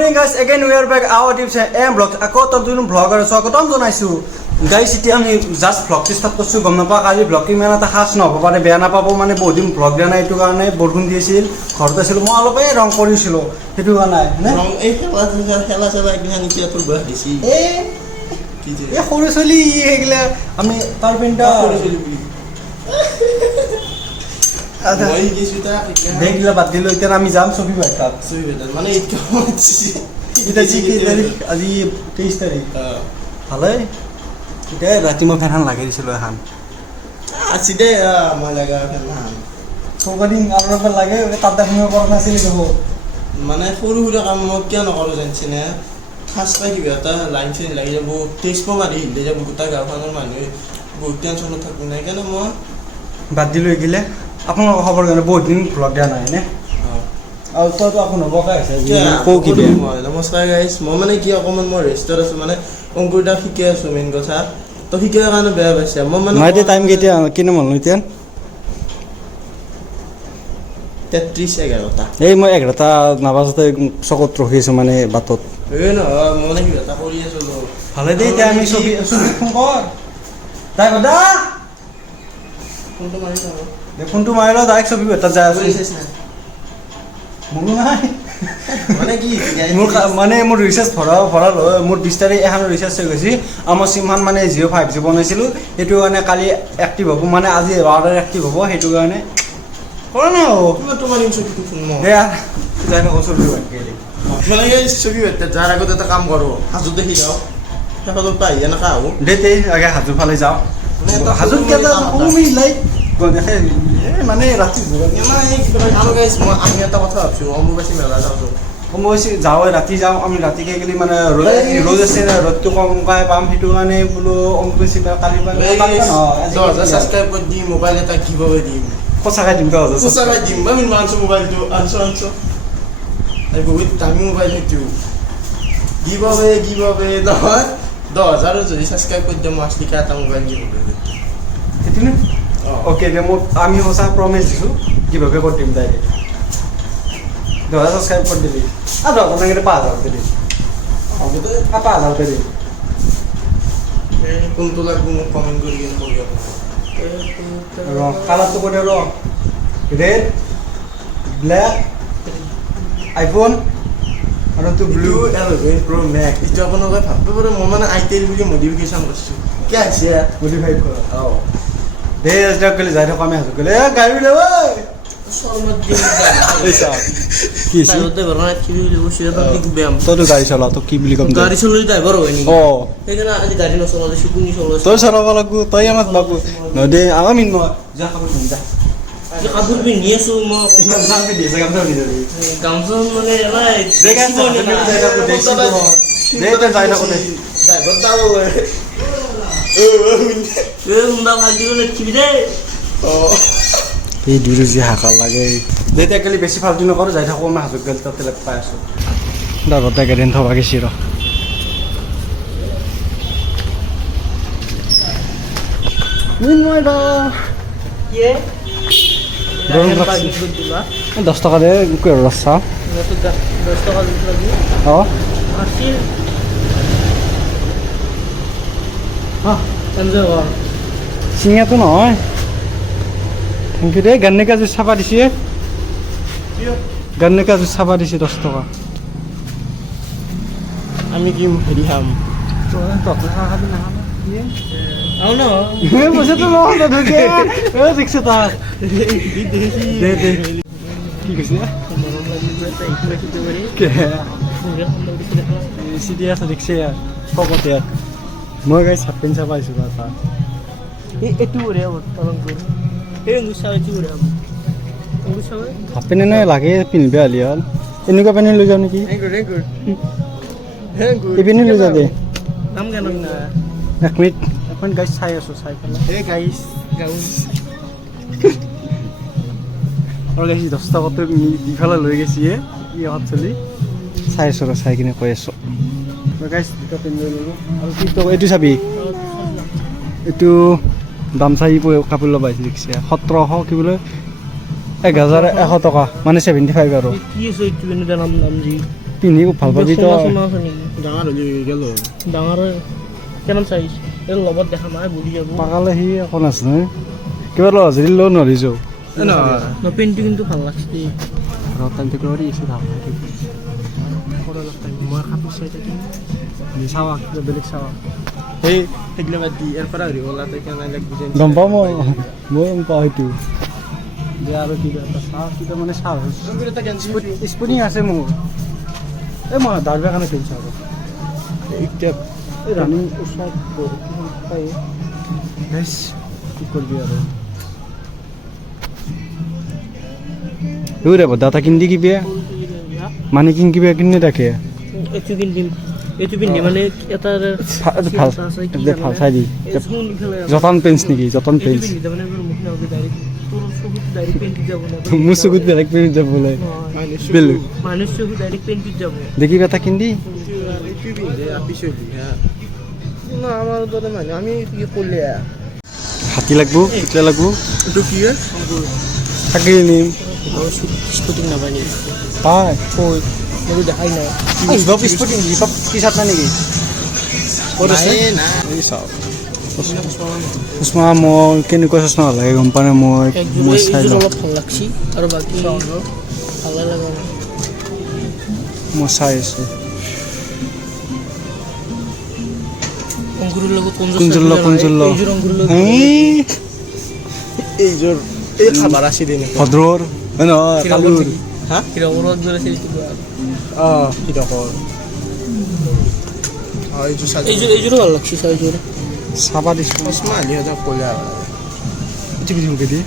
morning guys, again we are back our tips and vlog. Ako tantun vlogger so ako tanton aisu. Guys iti ami just vlog start korchu gom na pa kali vlogging mena ta khas na hobo pare beya na pabo mane bodin vlog dia na etu karone borgun diesil khorta sil mo alope rong korisilo etu kana ne rong ei khela chala ekdihan itia tur bah disi ki je e khore soli egla ami tar penta khore soli আদা মই গেছুতা দেখলা বাদ দিলো ইতান আমি যাম ছবি বাইতা ছবি বেটা মানে ইটো এটা জি কি তারিখ আজি 23 তারিখ ভালে এটা রাতি মই ফেন লাগাই দিছিলো এখন আজি দে মই লাগা ফেন সগদিন আপনার লাগে তার দেখানো করা নাছিল দেব মানে সৰু সৰু কাম মই কিয় নকৰো জানছিনে খাস পাই কিবা এটা লাইন চেঞ্জ লাগি যাব টেক্সট মাৰি হিলে যাব গোটা গাঁওখনৰ মানুহে বহুত টেনচন থাকো নাই কেন মই বাদ দিলো এগিলে আপনার খবর জানে বহুত দিন ভ্লগ দিয়া নাই নে আর তো আপনার বকা আছে কো কি বে নমস্কাৰ গাইস মই মানে কি অকমান মই ৰেষ্টত আছো মানে অংকুৰটা শিকাই আছো মেইন কথা তো শিকাই কাৰণে বেয়া পাইছে মই মানে মাইতে টাইম কেতিয়া কিনে মন লইতেন 33-11টা এই মই 11টা নাবাজতে চকত ৰখিছো মানে বাটত এই ন মনে কি এটা কৰি আছো ভালে দেই তে আমি ছবি ফোন কৰ তাই বদা ফোনটো মাৰি দাও ফোনটো মাৰিলো ডাইৰেক্ট ছবি এটা যায় আছে মোৰো নাই মানে কি মোৰ মানে মোৰ ৰিচাৰ্জ ভৰাল মোৰ 20 তাৰিখ এখন ৰিচাৰ্জ হৈ গৈছে আমাৰ সিমহান মানে 05 জি বনাইছিলো এটো মানে কালি এক্টিভ হ'ব মানে আজি 12 এক্টিভ হ'ব হেতু কাৰণে কৰা না ও কিবা তোমাৰ ইনছটি ফোন মই এয়া যাই না ছবি বাকি মানে এই ছবি এটা যাৰ আগত এটা কাম কৰো হাজু দেখি যাও হেকলো পাই এনেকা হ'ব দেতে আগে হাজু ফালে যাও হাজু কেটা কমি লাইক দেখে মানে ৰাতি ইমান এই কিবা আৰু গাইস মই আমি এটা কথা ভাবছো অম্বুবাচী মেলা যাওঁ মই যাওঁ ৰাতি যাওঁ আমি ৰাতিকে গেলি মানে ৰ'দ আছে না ৰ'দটো কম কাই পাম হেতু কাৰণে বোলো অম্বুবাচী কালি মানে 10,000 সাবস্ক্ৰাইব কৰি দি মোবাইল এটা গিভঅৱে দিম সঁচাকৈ দিম সঁচাকৈ দিম মই মানছো মোবাইলটো আনছো এই বহুত দামী মোবাইল হেতু গিভঅৱে নহয় 10,000 যদি সাবস্ক্ৰাইব কৰি দিম আসলি কা এটা মোবাইল গিভঅৱে সেইটো নে ওকে দে মই আমি সঁচা প্ৰমিস দিছো কিভাবে কৰি দিম ডাইৰেক্ট 10,000 সাবস্ক্ৰাইব কৰি দিবি আৰু আপোনাক 5,000 দিবি হ'ব দে 5,000 দিবি কোনটো লাগব মোক কমেন্ট কৰি কিনে কৈ দিব কালাৰটো কৈ দিও ৰেড ব্ল্যাক আইফোন আৰু তো ব্লু 11 Pro Max ইটো আপোনালোকে ভাবিব পাৰে মই মানে আইটেল বুলি মডিফিকেশন কৰিছো কি আছে মডিফাই কৰা দে আজৰা কলে যাই থাকো আমি হাজু কলে গাড়ী লৈ ঐ শর্মা দিন এইসা কি সি তাইতে বরনা খিবি বুলি বসে তো কি ব্যায়াম তোর গাড়ী চলা তো কি বুলি কম গাড়ি চলাই ড্রাইভার হয় নি ও সেইজনা আজি গাড়ি নচলালে শুকুনি চলালে তোর চলাব লাগু তই আমাক বাবু নদে আমি ন যা খাব যা কাপোৰ পিন্ধিছো মই গামছা পিন্ধি আছে গামছা পিন্ধি যাবি গামছা মানে এলা দেখা যাই থাকো দেখছি দে তে যাই থাকো দে ড্রাইভার দাও এ উন্দা ভাজি গলে খিবি দে ও এই দুইটো যি হাকা লাগে দেতে কালি বেছি ফালতু নকৰো যাই থাকো মই হাজুক গেল তাতে পাই আছো দাগতে কেদিন থবা গেছি ৰ মিন মই দা কি গৰম লাগছে 10 টকা দে কই ৰসা 10 টাকা দিতে লাগি অ আসিল এনজয় কর চিঙাটো নহয় থেংক ইউ দে গন্নে কা জুচ চাবা দিছে গন্নে কা জুচ চাবা দিছে 10 টকা আমি কি হেৰি খাম তত খাবি না আও ন এ পয়সা তো লও না ঢুকে এ দেখছ তা দে দে কি কইছে কে সিডি আছে দেখছে ফকতে মই গাইছ হাপেন চাবা আইছো তা এটু রে তলংপুর এই গুছাই এটু রে গুছাই হাপেন না লাগে পিনবে আলিয়াল এনেকুৱা পেনি লৈ যাও নেকি ইপিনে লৈ যা দে নাম কেন না 1 মিনিট এখন গাইছ চাই আছো চাই পেলা এ গাইস গাউস আৰু গাইছ 10 টকাটো দিফালে লৈ গেছি ই হাত চলি চাই আছো চাই কিনে কৈ আছো গাইছ দুটা পেন লৈ ললো আৰু কি তো এইটো চাবি এইটো দাম চাই কাপোৰ লবাইছে দেখছে 1700 কি বোলে 1100 টকা মানে 75 আৰু কি আছে এইটো নাম নাম জি পিন্ধি খুব ভাল পাবি সোণা তই সোণা আছে নেকি ডাঙৰ হ'লে গ'ল ডাঙৰ কিমান চাইজ এই লগত দেখা নাই বুজি যাব পাকালে সি একো নাচ নহয় কিবা ল যদি ল নৰিছো পেণ্টটো কিন্তু ভাল লাগছে দেই মই কাপোৰ চাই থাকিম চাৱা কিবা বেলেগ চাৱা সেই সেইগিলা বাদ দি ইয়াৰ পৰা হেৰি ওলাতে কেনে লাগব যেন গম পাওঁ মই গম পাওঁ সেইটো যে আৰু কিবা এটা চাহ কিবা মানে চাহ এটা গেঞ্জি স্পুনিং আছে মোৰ এই মই দাঁড়িবৰ কাৰণে কিনিছোঁ আৰু এতিয়া এই ৰানিং ওচৰত পাই কি কৰিবি আৰু দে দাতা কিনি কিবা মানে কিবা কিনি থাকে এইটো কিনিম এইটো পিন্ধি মানে এটা ভাল ভাল চাই দি যতন পেঞ্চ নেকি যতন পেঞ্চ মোৰ চকুত বেলেগ পেঞ্চ যাব বোলে মানুষ চকু ডাইৰেক্ট পেন্টিত যাব দেখিবা এটা কিনি আমাৰ দৰে মানুহ আমি কি কৰিলে হাতী লাগব কেতিয়া লাগব এইটো কি থাকি নিম স্কুটিং নাপায় নেকি পাই এইটো দেখাই নাই hip sporting hip T chart নাই নেকি ক'ত আছে এই চাওক চশমা মই কেনেকুৱা চশমা ভাল লাগে গম পোৱা নাই মই চাই এইযোৰ লওঁ অলপ ভাল লাগছি আৰু বাকী ভালে লাগে মই চাই আছোঁ অংকুৰৰ লগত কুঞ্জল এইযোৰ অংকুৰৰ লগত এইযোৰ এই খাবাৰ আছে দেই ভদ্ৰৰ নহয় কালুৰ হা ৰঙৰ দৰে আছে এইটো কি ডখৰ এইযোৰ চাই এইযোৰো ভাল লাগছি চাইযোৰ চাবা দিছোঁ চশমা আলি হাজাৰ ক'লে টিভি টিভি দি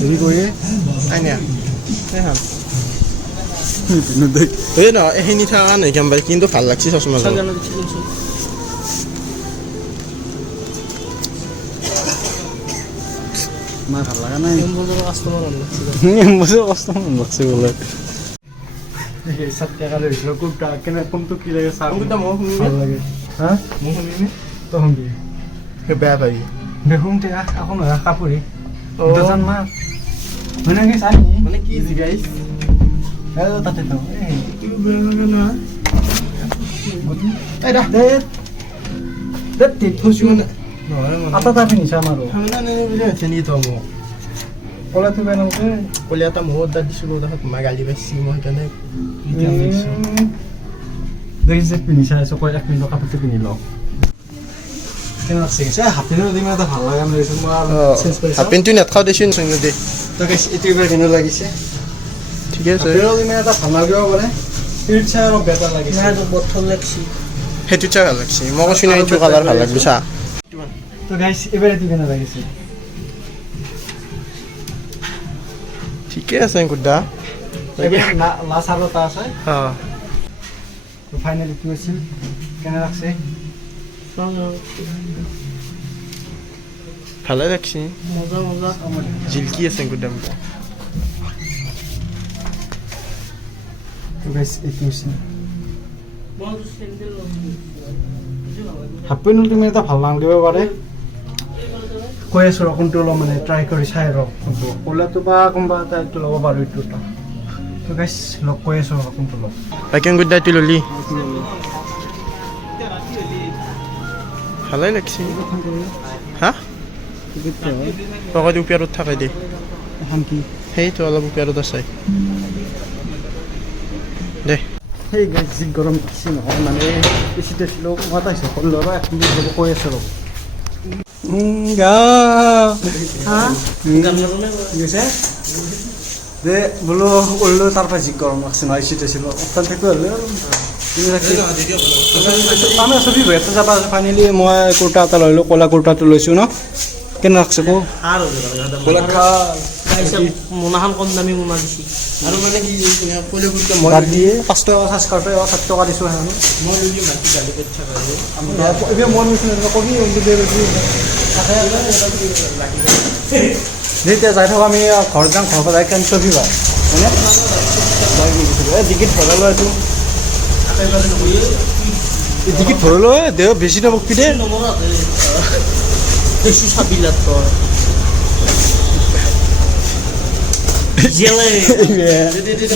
হেৰি কৰি আইনা এই হাম নেদেখ এই ন এইখিনি থকা নাই গম পাই কিন্তু ভাল লাগছে চশমাযোৰ চাগানো দেখি কিনছো মই ভাল লগা নাই এম্বুলৰ কাষ্টমাৰ ভাল লাগছি মোৰ কষ্ট লাগছে বোলে চাতকা কালে হৈছিল কোনটা কেনে কোনটো কি লাগে চাহ কোনটা মই শুনিবি ভাল লাগে হা মই শুনিবি তই শুনবি সেই বেয়া পাবি দেখোন তে এখন কাপোৰে অ। দুজন মা মানে কি চাই মানে কি গাইছ তাতে তো এই নহয় দে দে দে থুচু নহয় আটা তা ফিনিছ আমাৰো মানে বুলি চেনি তো মোক কলা তো বেন আছে কলিয়া এটা মহত দাঁত দিছিলোঁ তাত মা গালি পাইছি মই সেইকাৰণে দেখিছে পিন্ধিছা আছে কয় 1 মিনিট কাপোৰটো পিন্ধি লওঁ কেনে আছে হাফ পেণ্টৰ দিম এটা ভাল লগা নাই মই আৰু চেঞ্জ কৰিছোঁ হাফ পেণ্টটো নেটখাও দেচোন চোন দে তই গাইছ এইটো এবাৰ কেনে লাগিছে ঠিকে আছে পেণ্টৰ দিম এটা ভাল লাগিব পাৰে ফিট চাই অলপ বেটাৰ লাগিছে নাই বটল লাগছি সেইটো চাই ভাল লাগছে মই কৈছোঁ না এইটো কালাৰ ভাল লাগবি চা তো গাইছ এবাৰ এইটো কেনে লাগিছে ঠিকে আছে গুড্ডা লাষ্ট আৰু এটা আছে অঁ ফাইনেল এইটো আছিল কেনে লাগছে ভালে লাগছে মজা মজা জিলকি আছে গুড্ডা তো গাইছ এইটো আছিল মই চেন্ডেল হাফ পেণ্টটো তুমি এটা ভাল নালাগিব পাৰে কৈ আছোঁ ৰ কোনটো ল'ম মানে ট্ৰাই কৰি চাই ৰ কোনটো ক'লাটো বা কোনোবা এটা এইটো ল'ব পাৰোঁ এইটো এটা তো গাইছ লগ কৈ আছোঁ ৰ কোনটো ল'ম বাকী গুড্ডা এইটো ল'লি ভালে লাগছে হা টকা দি ওপৰত থাকে দে এখন কি সেইটো অলপ ওপৰত আছে দে সেই গাইছ যি গৰম বেছি নহয় মানে বেছিতে আছিলোঁ মই এটা হিচাপত ল'ব 1 মিনিট হ'ব কৈ আছোঁ ৰ দে বোলো ওল্লো তাৰ পৰা যি গৰম লাগছে নহয় চিট আছিলোঁ তাত থাকোঁ হ'লে আৰু আমি ছবি ভেটত যাবা ফাইনেলি মই কুৰ্তা এটা লৈলোঁ ক'লা কুৰ্তাটো লৈছোঁ ন কেনে লাগছে কো মোনাখন কম দামী মোনা দিছি আৰু মানে কি ক'লে গুড্ডা বাদ দিয়ে 5 টকা চাৰ্জ কৰোঁতে 7 টকা দিছোঁ সেইকাৰণে মই ল'লি মাটি গালি পেট থাকা এতিয়া মই নিছিলোঁ কবি যেতিয়া যাই থাকোঁ আমি ঘৰত যাম ঘৰৰ পৰা যাই কেন ছবি পায় হয়নে টিকেট ভৰাই লওঁ এইটো টিকেট ভৰাই লওঁ দে বেছি নবকি দে বেশি সাবিলাত জেলে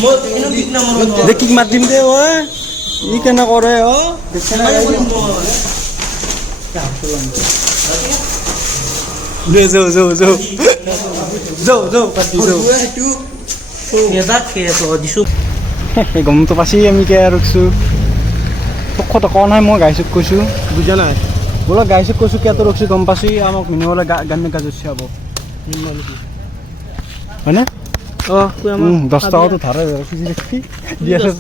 মই ইনো কিক নামৰ দে কিক মাত দিম দে ঐ ই কেনে কৰে অ দে যাও যাও যাও যাও যাও পাতি যাও সেইটো এটা খেয়ে দিছো গমটো পাছি আমি কে ৰখছো তোক কথা কোৱা নাই মই গাইছক কৈছো বুজা নাই বোলে গাইছক কৈছো কিয় ৰখছো গম পাছি আমাক মিনিবলে গান গাজছ চাব হয়নে অ তুই আমার 10 টাকা তো ধারে খুঁজি দেখি দিয়াছে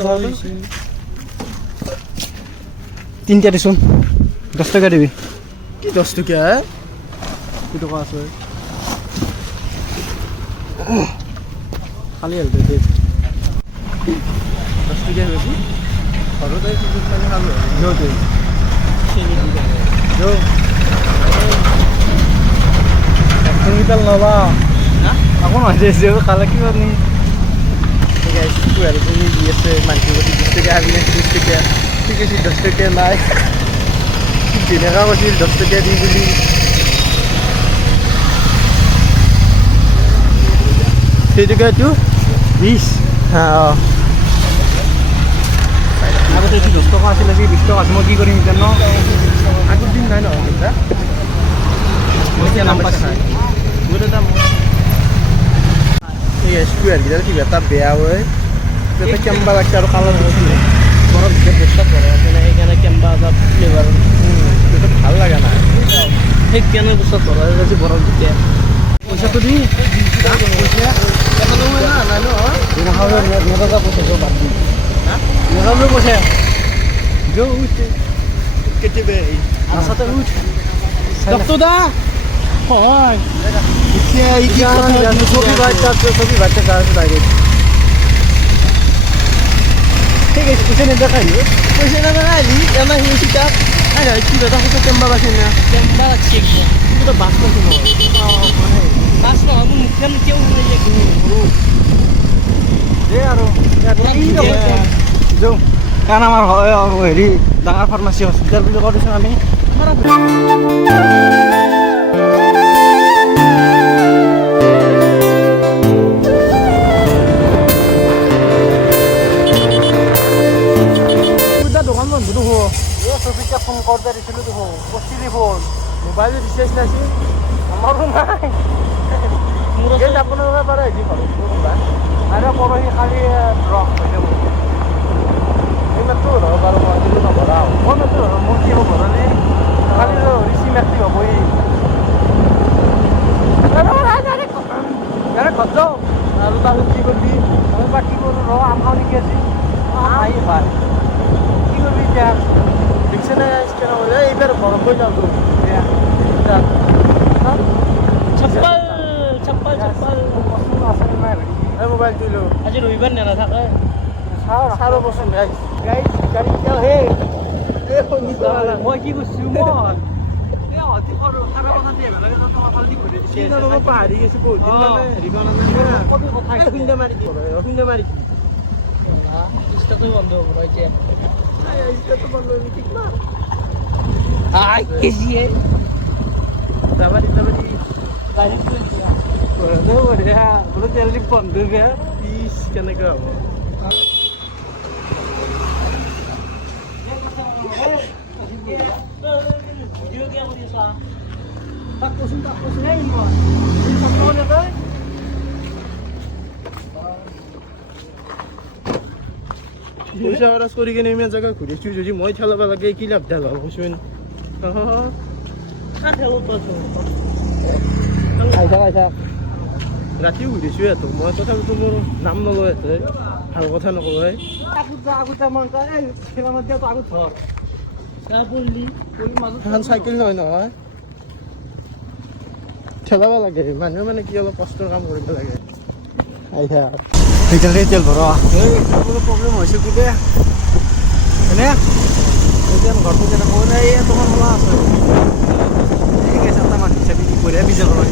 তিনটা দিছোন 10 টাকা দিবি কি 10 টকা কি টকা আছে খালি হল দে 10 টকা বেশি আৰু তাই সুযোগ পালে খালো যো দে যো সংগীতাল নবা না আকৌ মাঝে যে খালে কি বানি গাইস কুয়াল তুমি দিয়েছে মানকি বটি 10 টাকা আবিনে 30 টাকা ঠিক আছে 10 টাকা নাই দিনেকা কৈছিল 10 টাকা দি বুলি সেই টকাটো 20 হ্যাঁ আগতে 10 টাকা আছিল আজি 20 টাকা আছে মই কি কৰিম এতিয়া ন আগৰ দিন নাই ন এটা মই কি নাম পাইছা গোটে দাম এই স্কুয়ার গিলা কি এটা বেয়া হয় এটা কেমবা লাগছে আর কালার হচ্ছে বড় চেষ্টা করে মানে এখানে কেমবা বা ফ্লেভার এটা ভাল লাগা না সেই কেন গুছা করে যদি বড় দিতে পইচাটো দি পয়সা এখন হয় না নাই ন দিনাখাবে নেতা পইচা যো বাদ দি হ্যাঁ নেতাবে পইচা যো উঠে কেটিবে আসাতে উঠ ডক্টর দা হয় এতিয়া এই কি কথা ছবি বাচ্চা গাছ ডাইরেক্ট ঠিক আছে পয়সা নেতা খাই পয়সা না না লি এমা হিসি কা আরে কি দাদা কত কেমবা বাসে না কেমবা লাগছে কিন্তু তো বাস করতে নয় বাস না আমি মুখে কেউ নাই যে দে আৰু যাওঁ কাৰণ আমাৰ হেৰি ডাঙৰ ফাৰ্মাচী হস্পিটেল বুলি কৰিছোঁ আমি দোকান বন্ধ তো হো চবিটা ফোন কৰোঁতে দিছিলোঁ দেখোন পঁচিলি ফোন মোবাইল ৰিচাৰ্জ নাছি আমাৰো নাই গেট আপোনালোকে পাৰে যি কৰে আৰু পৰহি খালি ৰস হৈ যাব এইমাত্ৰ ৰ'ব বাৰু মই যদি নভৰাওঁ মই মাত্ৰ মোৰ কি হ'ব ভৰালে খালি ৰিচি মেট্ৰি হ'বই ঘৰত যাওঁ আৰু তাৰপিছত কি কৰিবি মই বা কি কৰোঁ ৰ আম খাওঁ নেকি আজি আহি ভাই কি কৰিবি এতিয়া দেখছে না স্কেন হ'লে এইবাৰ গৰম হৈ যাওঁ তো চপ্পল চপ্পল চপ্পল আছে নাই এই মোবাইল দিলো আজি ৰবিবাৰ নেৰা থাকে চাৰ বছৰ গাইছ গাইজ গাড়ী কিয় হে এই শুনিছা মই কি কৈছোঁ মই অতি কৰোঁ খাৰা কথা দিয়ে বেলেগে তোমাৰ ফালদি কৰি দিছে মই পাহৰি গৈছোঁ বহুত দিন মানে হেৰি কৰা নাই কবি কথা খুন্দা মাৰি দি খুন্দা মাৰি দি ইষ্টাটো বন্ধ হ'ব এতিয়া ইষ্টাটো বন্ধ হৈ ঠিক না আই কেজিয়ে যাবাৰি বঢ়িয়া বোলো তেল দি বন্ধ বেয়া পিছ কেনেকৈ হ'ব ভিডিঅ' কিয় কৰি আছা তাক কৈছোঁ এই মই এই চক্ৰ নেতাই পইচা খৰচ কৰি কিনে ইমান জেগা ঘূৰিছোঁ যদি মই ঠেলাব লাগে কি লাভ ডাল হ'ব কচোন কাঠ হেলো পাছো আইছা ৰাতিও ঘূৰিছোঁ ইয়াতো মই তথাপিতো মোৰ নাম নলওঁ ইয়াতে ভাল কথা নকয় আগত মন যায় এই খেলামাত দিয়া তো আগত ধৰ চাবুলি এখন চাইকেল নহয় নহয় ঠেলাব লাগে মানুহে মানে কি অলপ কষ্টৰ কাম কৰিব লাগে আইছা সেইকাৰণে তেল ভৰা এই প্ৰব্লেম হৈছে কি দে হয়নে এতিয়া ঘৰটো কেনে কৈ নাই এই তোমাৰ খোলা আছে ঠিক আছে এটা মানুহ হিচাপে কি কৰি বিজা কৰা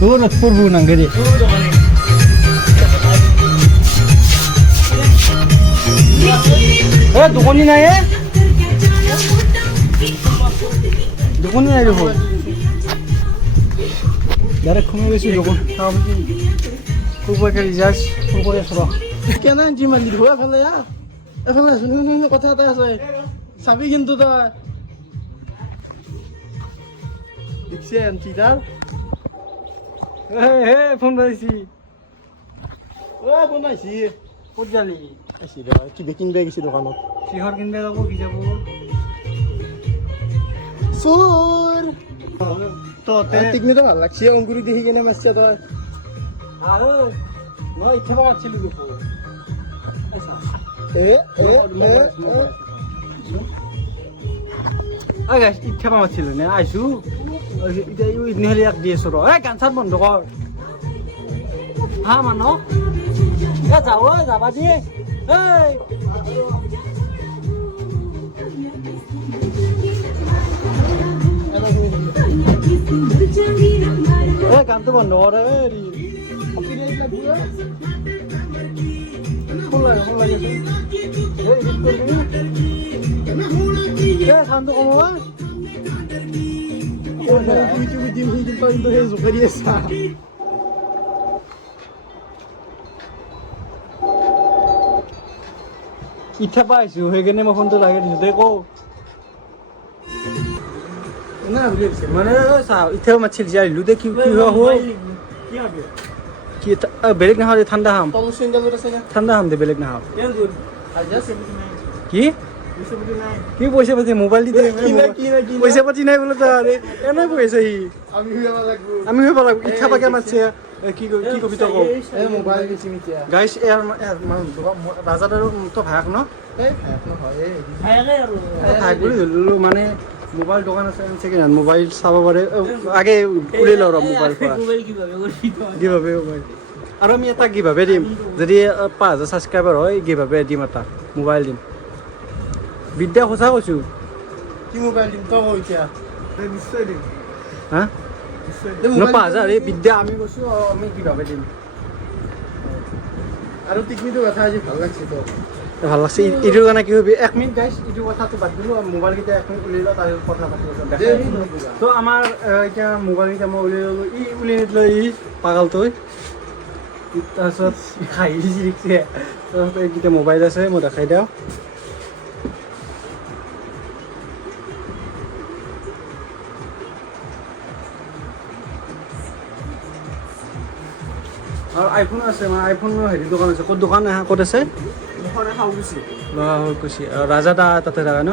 দূৰত পৰব নাংগে দে দোকানী নাই দোকানী নাই দেখোন ডাইৰেক্ট সোমাই গৈছোঁ দোকান ৰিচাৰ্জ ফোন কৰি আছোঁ ৰ কেনে যিমান দিব এফালে এফালে শুনি কথা এটা আছে চাবি কিন্তু তই দেখছে চিটাৰ ফোন মাৰিছি বনাইছি ক'ত যালি আইছি দে কিবা কিনবা গৈছি দোকানত কিহৰ কিনিব যাব কি যাব চোৰ তহঁতে টিকনিটো ভাল লাগছে অংকুৰি দেখি কেনে মাৰছে তই আৰু মই ইচ্ছা মাৰিছিলোঁ দেখোন ইচ্ছা মাৰিছিলোঁ নে আহিছোঁ এতিয়া ইনহেলি ইয়াক দি আছোঁ ৰ গান চান বন্ধ কৰ হা মানুহ যাওঁ যাবা দিয়ে গানটো বন্ধ কৰ গানটো কমোৱা জোকাৰি আছা ইচ্ছা পাইছোঁ সেইকাৰণে মই ফোনটো লাগে দিছোঁ দে কওঁ মানে চা এতিয়াও মাতিছিল যে আহিলোঁ দে কি কি বেলেগ নাখাওঁ দে ঠাণ্ডা খাম ঠাণ্ডা খাম দে বেলেগ নাখাওঁ কি কি পইচা পাতি মোবাইল দি দে পইচা পাতি নাই বোলে তাৰ এনেই বহি আছে সি আমি হৈ পালাগ ইচ্ছা পাকে মাতিছে কি কবি তই কওঁ গাইছ ৰাজাত আৰু তই ভায়াক ন ভায়াক বুলি ধৰিলোঁ মানে মোবাইল দোকান আছে ছেকেণ্ড হেণ্ড মোবাইল চাব পাৰে আগে উলিয়াই লওঁ ৰ মোবাইল পৰা কিভাৱে মোবাইল আৰু আমি এটা কিভাৱে দিম যদি 5,000 ছাবস্ক্ৰাইবাৰ হয় কিভাৱে দিম এটা মোবাইল দিম বিদ্যা সঁচা কৈছোঁ কি মোবাইল দিম তই কৈ এতিয়া নিশ্চয় দিম হা 5,000 এই বিদ্যা আমি কৈছোঁ আমি কিভাৱে দিম আৰু টিকনিটো কথা আজি ভাল লাগছে তো ভাল লাগছে এইটোৰ কাৰণে কি হ'বি 1 মিনিট গাইছ এইটো কথাটো বাদ দিলোঁ মোবাইলকেইটা 1 মিনিট উলিয়াই লওঁ তাৰ কথা পাতিব তো আমাৰ এতিয়া মোবাইলকেইটা মই উলিয়াই ল'লোঁ উলিয়াই নিদিলোঁ পাগলটোৱে তাৰপিছত হাঁহি চিৰিকছে তাৰপিছত এইকেইটা মোবাইল আছে মই দেখাই দিওঁ আৰু আইফোন আছে মানে আইফোনৰ হেৰি দোকান আছে ক'ত দোকান ক'ত আছে শুৱালকুছি আৰু ৰাজা দা তাতে থাকে ন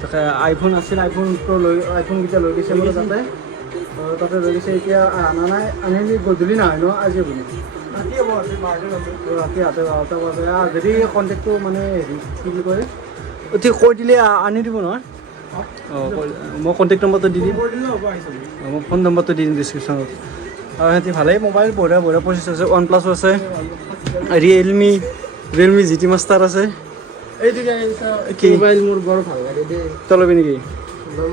তাতে আইফোন আছিল আইফোনকেইটা লৈ গৈছে বোলে তাতে লৈ গৈছে এতিয়া অনা নাই আনিলি গধূলি নহয় ন আজি বুলি ৰাতি হাতে 12টা বাজে যদি কণ্টেক্টটো মানে হেৰি কি বুলি কয় অতি কৈ দিলে আনি দিব নহয় অঁ মই কণ্টেক্ট নম্বৰটো দি দিম মই ফোন নম্বৰটো দি দিম ডিছক্ৰিপশ্যনত আৰু সিহঁতি ভালেই মোবাইল বঢ়িয়া প্ৰচেছ আছে ওৱান প্লাছো আছে ৰিয়েলমি GT মাষ্টাৰ আছে এইটো কি মোবাইল মোৰ বৰ ভাল লাগে দেই তই ল'বি নেকি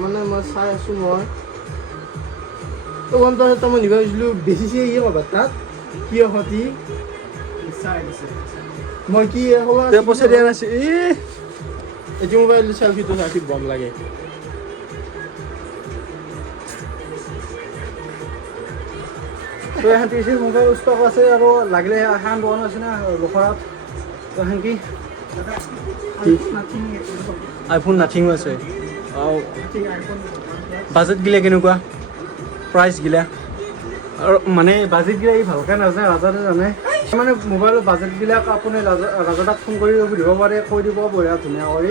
মানে মই চাই আছোঁ মই তই মই নিব আহিছিলোঁ বেছিছে ক'ৰবাত তাত কিয় সতি মই কি পইচা দিয়া নাছিল এইটো মোবাইল চেল্ফিটো চাই বম লাগে তো এহেঁতি মোবাইল ষ্টক আছে আৰু লাগিলে এখন দোকান আছে না লখৰাত তো এহেঁতি আইফোন নাথিঙো আছে বাজেট গিলা কেনেকুৱা প্ৰাইচ গিলা আৰু মানে বাজেট গিলা ভালকৈ নাজানে ৰাজাতে জানে মানে মোবাইলৰ বাজেটবিলাক আপুনি ৰাজাদাক ফোন কৰি সুধিব পাৰে কৈ দিব বঢ়িয়া ধুনীয়া কৰি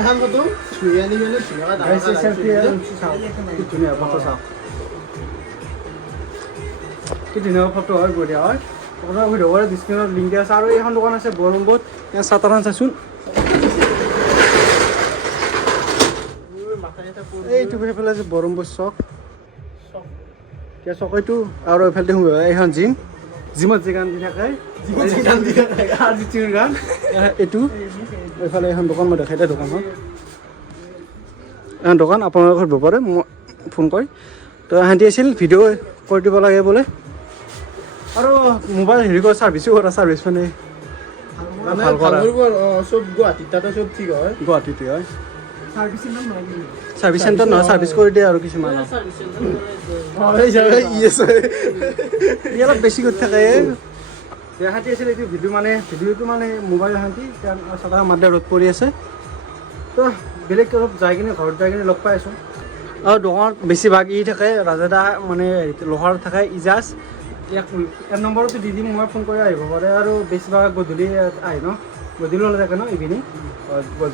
এখন ফটো বিৰিয়ানী মানে ধুনীয়া ফটো চাওঁ কি ধুনীয়া ফটো হয় বঢ়িয়া হয় আপোনাৰ সুধিব পাৰে ডিছক্ৰিপশ্যনত লিংক দিয়া আছে আৰু এইখন দোকান আছে বৰম্বত ইয়াত চাটাৰখন চাইছোন এইটো সেইফালে আছে বৰম্বত চক এতিয়া চক এইটো আৰু এইফালে এইখন জিমত যে গান দি থাকে গান এইটো এইফালে এখন দোকান মই দেখাই দিয়া দোকানখন দোকান আপোনালোকে ধৰিব পাৰে মই ফোন কৰি তো সিহঁতি আছিল ভিডিঅ' কৰি দিব লাগে বোলে আৰু মোবাইল হেৰি কৰা ছাৰ্ভিচো কৰা ছাৰ্ভিচ মানে মানে ভাল কৰা চব গুৱাহাটীত তাতে চব ঠিক হয় গুৱাহাটীতে হয় সাৰ্ভিস চেণ্টাৰ নহয় কিন্তু ছাৰ্ভিচ চেণ্টাৰ নহয় ছাৰ্ভিচ কৰি দিয়ে আৰু কিছুমান সাৰ্ভিস চেণ্টাৰ ই অলপ বেছি কৰি থাকে সিহঁতি আছিল এইটো ভিডিঅ'টো মানে মোবাইল সিহঁতি চাদা মাদ্দা ৰ'দ পৰি আছে তো বেলেগ অলপ যাই কিনে ঘৰত যাই কিনে লগ পাই আছোঁ আৰু দোকানত বেছিভাগ ই থাকে ৰাজাদা মানে লোহাৰ থাকে ইজাজ এক নম্বৰতো দি দিম মই ফোন কৰি আহিব পাৰে আৰু বেছিভাগ গধূলি আহে ন গধূলি হ'লে থাকে ন ইভিনিং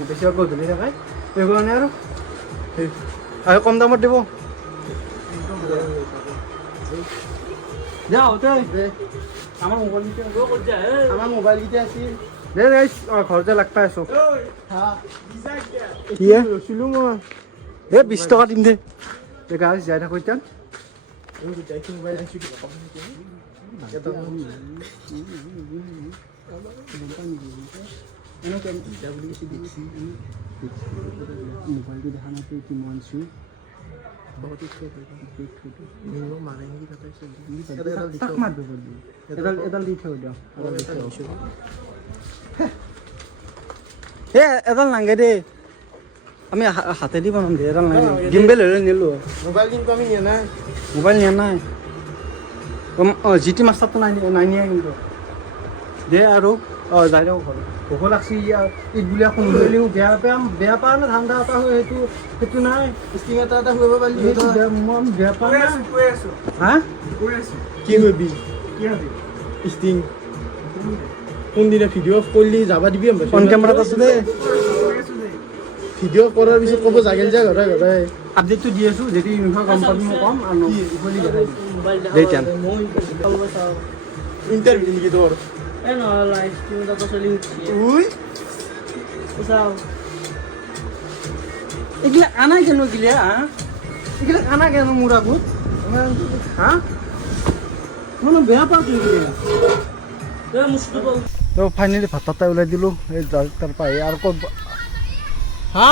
বেছিভাগ গধূলি থাকে সেইকাৰণে আৰু কম দামত দিব যাওঁ আমাৰ মোবাইল কেইটা আছিল দে ঘৰতে লাগ পাই আছোঁ কি ৰৈছিলোঁ মই 20 টকা দিম দে গাছ যাই থাকোঁ এতিয়া মোবাইলটো দেখা নাপাই কিমান চুই তাক মাৰিব এডাল দি থৈ দিওঁ এডাল নাগে দেই আমি হাতেদি বনাম দে এডাল নাগে গিম্বেল হ'লে নিলোঁ মোবাইল কিন্তু আমি নিয়া নাই মোবাইল নিয়া নাই জি টি মাষ্টাৰটো নাই নিয়া কিন্তু দে আৰু যাই দিয়ক ঘৰত ভোক লাগছি ঈদ বুলি আকৌ নুলিও বেয়া পা না ঠাণ্ডা এটা হয় সেইটো নাই ষ্টিং এটা খুৱাব পাৰিলি মই বেয়া পা হা কি কৰিবি ষ্টিং কোনদিনা ভিডিঅ' কৰিলি যাবা দিবি অন কেমেৰাত আছে দে ভিডিঅ' কৰাৰ পিছত ক'ব জাগিল যে ঘৰে ঘৰে আপডেটটো দি আছোঁ যদি ইউনিফৰ্ম গম পাবি মই ক'ম আৰু মোবাইল দেই মই চাওঁ ইণ্টাৰভিউ নেকি তোৰ নহয় লাইভ ষ্ট্ৰীম এটা চলি উই চাওঁ এইগিলা আনা কেন গিলা এইগিলা আনা কেন মোৰ আগত হা মানে বেয়া পাওঁ এইগিলা মুছটো পাওঁ তো ফাইনেলি ভাত তাত ওলাই দিলোঁ এই তাৰ পৰা আৰু ক'ত হা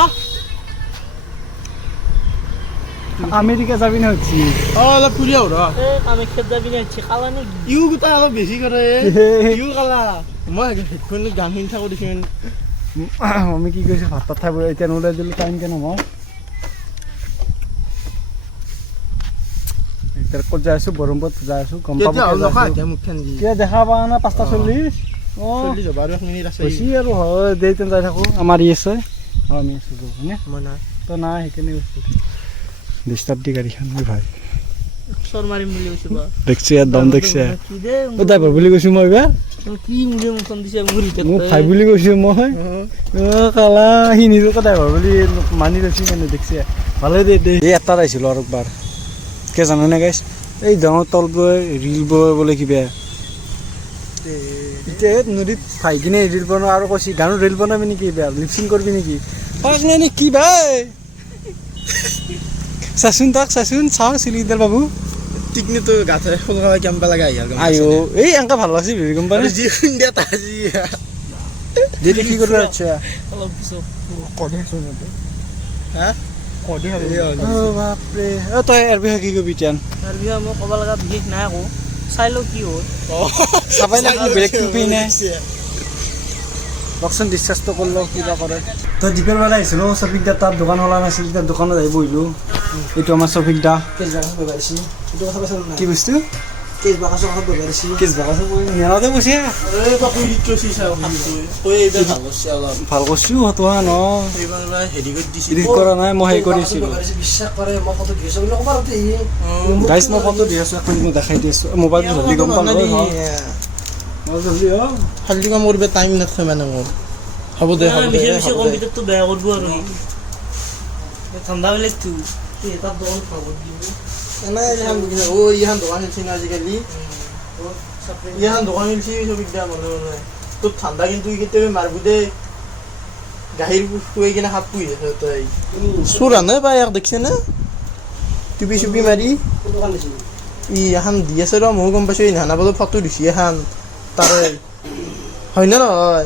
আমেৰিকা যাবি না হচ্ছি অলপ ফুৰি আহো ৰ কামাখ্যাত যাবি না খালা নে ইউ গোটাই অলপ বেছি কৰে ইউ কালা মই হেডফোনত গান শুনি থাকোঁ দেখি আমি কি কৰিছোঁ ভাত তাত খাই এতিয়া ওলাই দিলোঁ টাইম কেনে মই এতিয়া ক'ত যাই আছোঁ বৰমপুৰত যাই আছোঁ গম পাব মুখখান দি এতিয়া দেখা পোৱা না 5:40 চল্লি যাব আৰু 1 মিনিট আছে বেছি আৰু হয় দেৰিতে যাই থাকোঁ আমাৰ ই আছে আমি আছোঁ হয়নে মই নাই তো নাই সেইকাৰণে বস্তু ডিষ্টাৰ্ব দি গাড়ীখন মোৰ ভাই চৰ মাৰিম বুলি কৈছোঁ বা দেখছি ইয়াত দম দেখছি কি দে ড্ৰাইভাৰ বুলি কৈছোঁ মই এইবাৰ কি মুখে মুখখন দিছে মোৰ মোক ভাই বুলি কৈছোঁ মই কালা সি নিজকে ড্ৰাইভাৰ বুলি মানি লৈছি মানে দেখছি ভালে দে এই এটাত আহিছিলোঁ আৰু একবাৰ কে জানানে গাইছ এই ডাঙৰ তল ৰিল বোলে কিবা এতিয়া নদীত ভাই কিনে ৰিল বনাওঁ আৰু কৈছি গানত ৰিল বনাবি নেকি বেয়া লিপচিং কৰিবি নেকি পাক নাই নে কি ভাই চাচোন চাওঁ চিলিদাৰ বাবু টিকনিটো গাথে খোলা কেম্পা লগা আইও এই এংকা ভাল লাগছে ভিডিঅ' কোম্পানী যি শুনিয়া তাজি দিদি কি কৰিব আচ্ছা অলপ পিছত কদে শুনতে হা কদে বাপৰে তই ইয়াৰ বিষয়ে কি কবি এতিয়া তাৰ বিষয়ে মই ক'ব লগা বিশেষ নাই আকৌ চাই লওঁ কি হ'ল চাবাই লাগিব বেলেগ টুপি নাই লকচোন ডিছকাছটো কৰিলোঁ কিবা কৰে তই দীপেল বাৰে আহিছিলোঁ শ্বপিং দা তাত দোকান খোলা নাছিল এতিয়া দোকানত আহি বহিলোঁ এইটো আমাৰ শ্বপিং দা কি বস্তু কেচ বাকচৰ মেলাতে বসে ভাল কৰিছোঁ হতোৱা ন এডিট কৰা নাই মই হেৰি কৰিছিলোঁ গাইছ মই ফটো দি আছোঁ এখন মই দেখাই দি আছোঁ মোবাইলটো জলদি গম পাম খালি কাম কৰিব টাইম নাথাকে মানে মোৰ হ'ব দে কম্পিউটাৰটো বেয়া কৰিব আৰু ঠাণ্ডা পেলাইছো তাত দোকান খাব ইহান দোকান খেলছি না আজিকালি ইহান দোকান খেলছি চবিক দিয়া মনে মনে তোৰ ঠাণ্ডা কিন্তু কেতিয়াবা মাৰবো দে গাখীৰ খুৱাই কিনে হাত পুহি আছে তই চোৰ আনে পাই ইয়াক দেখিছে না টুপি চুপি মাৰি ই এখন দি আছে ৰ ময়ো গম পাইছোঁ এই নানাবলৈ ফটো দিছে এখন তাৰে হয় নে নহয়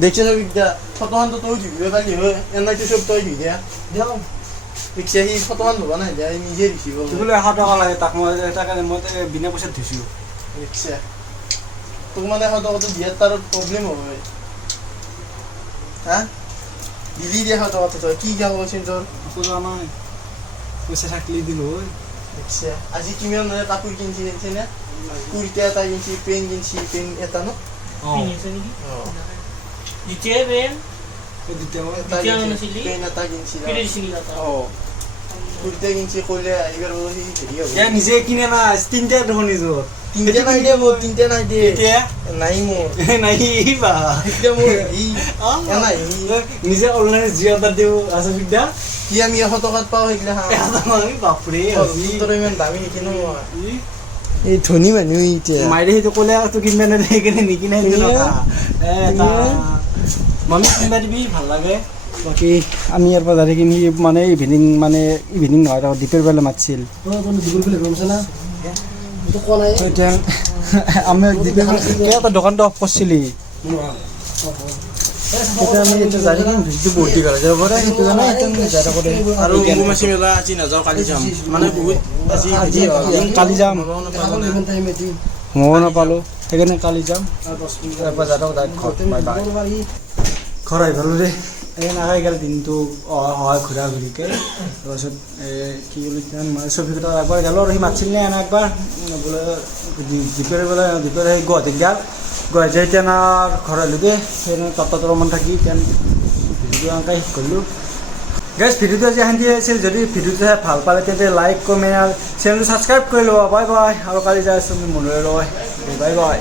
দেখছে ছবিটা ফটোখানটো তই ধুব পালি হয় এনাইতো চব তই ধুই দিয়া দেখছে সি ফটোখান ধুবা নাই দিয়া নিজে দেখিব বোলে 100 টকা লাগে তাক মই তাকে মই বিনা পইচাত ধুইছোঁ দেখছে তোক মানে ফটোটো দিয়াত তাৰ প্ৰব্লেম হয় হা দিলি দিয়া ফটোটো তই কি গাব কৈছিল তোৰ আকৌ যোৱা নাই পইচা থাকিলে দিলোঁ হয় দেখছে আজি কিমান কাপোৰ কিনছি দেখছে নে কুৰ্তা এটা কিনছি পেণ্ট কিনছি পেণ্ট এটা ন পিন্ধিছে নেকি অঁ দ্বিতীয় বেন দ্বিতীয় এটা এতিয়া কিনছি নাছিলি? পেণ্ট এটা কিনছি কিনে দিছিলি তাত অঁ কুৰ্তা কিনছি ক'লে আহিবাৰ বোলে সি হেৰি হ'ব এ নিজে কিনে না তিনিটা দেখোন নিজৰ তিনটা নাই দিয়ে মোৰ তিনটা নাই দিয়ে এতিয়া নাই মোৰ নাই বা এতিয়া মোৰ ই নাই নিজে অনলাইন যি অৰ্ডাৰ দিওঁ আছে বিদ্যা কি আমি 100 টকাত পাওঁ সেইগিলা বাপৰে তোৰ ইমান দামী নিকিনো মই এই ধনী মানুহ এতিয়া মাইৰে সেইটো ক'লে তোৰ কিনবা নেদে সেইকাৰণে নিকিনাই মামি কিনবা দিবি ভাল লাগে বাকী আমি ইয়াৰ পৰা যাই কিনি মানে ইভিনিং নহয় দ্বীপৰ বেলা মাতিছিল এতিয়া আমি দ্বীপৰ দোকানটো অফ কৰিছিলি তেতিয়া আমি এতিয়া যাই থাকিম ভিডিঅ'টো ভৰ্তি কৰা যাব পাৰে সেইটো কাৰণে যাই থাকোঁতে আৰু অম্বুবাচী মেলা আজি নাযাওঁ কালি যাম মানে বহুত আজি কালি যাম ময়ো নাপালোঁ সেইকাৰণে কালি যাম তাৰপৰা যাই থাকোঁ ডাইৰেক্ট ঘৰ আহি পালোঁ দেই এই নাখাই গ'ল দিনটো অহা ঘূৰা ঘূৰিকৈ তাৰপাছত কি বুলি মানে ছবিকেইটা একবাৰ গ'লোঁ আৰু সি মাতিছিল নে এনে একবাৰ বোলে দুপৰীয়া সেই গুৱাহাটীত গ'ল গুৱাহাটী এতিয়া ঘৰ আহিলোঁ দেই সেই তাত অলপমান থাকি এতিয়া ভিডিঅ'টো এনেকৈ শেষ কৰিলোঁ গাইজ ভিডিঅ'টো আজি শান্তি আছিল যদি ভিডিঅ'টো চাই ভাল পালে তেন্তে লাইক কমেণ্ট আৰু চেনেলটো ছাবস্ক্ৰাইব কৰি ল'ব বাই বাই আৰু কালি যাই আছোঁ মনোৰে লয় বাই বাই